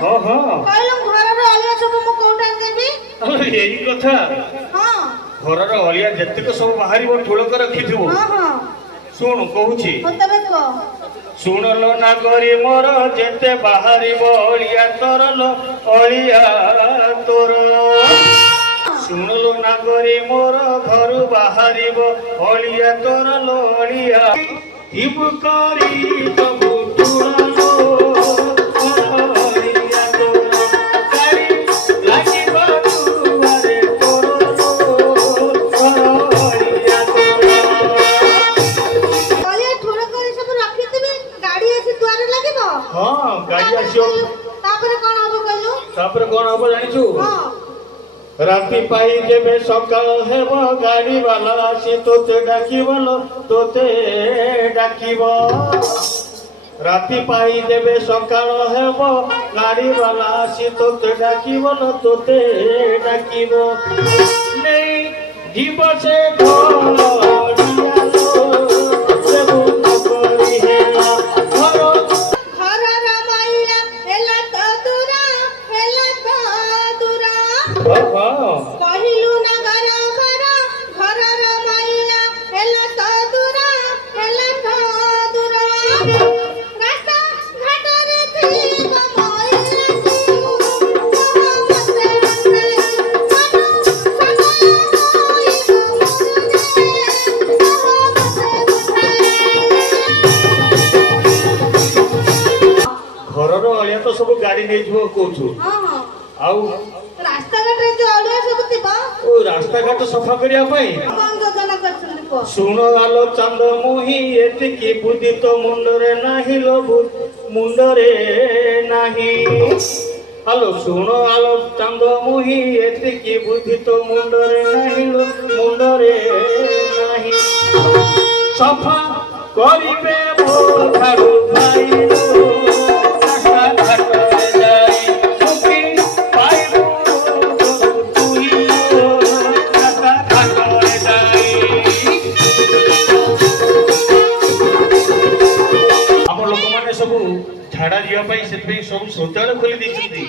ହଁ ହଁ କହିଲୁ ଘରର ଅଳିଆ ସବୁ ମୁଁ କୋଉଟା ଦେବି? ଏଇ କଥା ହଁ ଘରର ଅଳିଆ ଯେତିକ ସବୁ ବାହାରିବ ଠୁଳକ ରଖିଥିବୁ। ହଁ ହଁ ଶୁଣ କହୁଛି ତବେ କହ। ଶୁଣଲ ନାଗରି ମୋର ଯେତେ ବାହାରିବ ଅଳିଆ ତୋରଲ ଅଳିଆ ତୋର। ଶୁଣଲ ନାଗରି ମୋର ଘରୁ ବାହାରିବ ଅଳିଆ ତୋରଲ ଅଳିଆ ଇବୁ କରି ସବୁ ଠୁଳଲ ଅଳିଆ ତୋର ଗାଡ଼ି ଲାଗିବ ଦୁଆରେ ତୋରଲ ଅଳିଆ ତୋର। ଅଳିଆ ଠୁଳ କରି ସବୁ ରଖିଥିବି ଗାଡି ଆସି ଦୁଆରେ ଲାଗିବ। ହଁ ଗାଡ଼ି ଆସିବ। ତାପରେ କଣ ହବ କହିଲୁ? ତାପରେ କଣ ହବ ଜାଣିଛୁ? ହଁ ରାତି ପାଇ ଯେବେ ସକାଳ ହେବ ଗାଡ଼ି ବାଲା ଆସି ତୋତେ ଡାକିବ ତୋତେ ଡାକିବ। ରାତି ପାଇ ଯେବେ ସକାଳ ହେବ ଗାଡ଼ି ବାଲା ଆସି ତୋତେ ଡାକିବ ତୋତେ ଡାକିବ। ନେଇ ଯିବ ସେ ଘରର ମଇଳା ହେଲା ତ ଦୂର ହେଲା ତ ଦୂର। କହିଲୁ ନା ଘର ଘର ଘରର ମଇଳା ହେଲା ତ ଦୂର ହେଲା ତ ଦୂର। ରାସ୍ତା ଘାଟରେ ଥିବ ମଇଳା ତୁ ମତେ ରଖେ ମନ ସଦାୟ ହୋଇବ ଘରର ଅଳିଆ ତ ସବୁ ଗାଡ଼ି ନେଇଯିବ କହୁଛୁ। ହଁ ହଁ ଆଉ ରାସ୍ତାଘାଟରେ ଯୋଉ ଅଳିଆ ସବୁ ଥିବ ଓ ରାସ୍ତାଘାଟ ସଫା କରିବା ପାଇଁ କଣ ଯୋଜନା କରିଛନ୍ତି କୁହ? ଶୁଣ ଆଲୋ ଚାନ୍ଦ ମୁହିଁ ଏତିକି ବୁଦ୍ଧି ତ ମୁଣ୍ଡରେ ନାହିଁ ଲୋ ମୁଣ୍ଡରେ ନାହିଁ। ଆଲୋ ଶୁଣ ଆଲୋ ଚାନ୍ଦ ମୁହିଁ ଏତିକି ବୁଦ୍ଧି ତ ମୁଣ୍ଡରେ ନାହିଁ ଲୋ ମୁଣ୍ଡରେ ନାହିଁ। ସଫା କରିବେ ମୋ ଠାରୁ ଭାଇ ରାସ୍ତାଘାଟରେ ଯାଇ ମୁକ୍ତି ପାଇବୁ ତୁହି ରାସ୍ତାଘାଟରେ ଯାଇ। ଆମ ଲୋକମାନେ ସବୁ ଝାଡ଼ା ଯିବା ପାଇଁ ସେଥିପାଇଁ ସବୁ ଶୌଚାଳୟ ଖୋଲି ଦେଇଛନ୍ତି।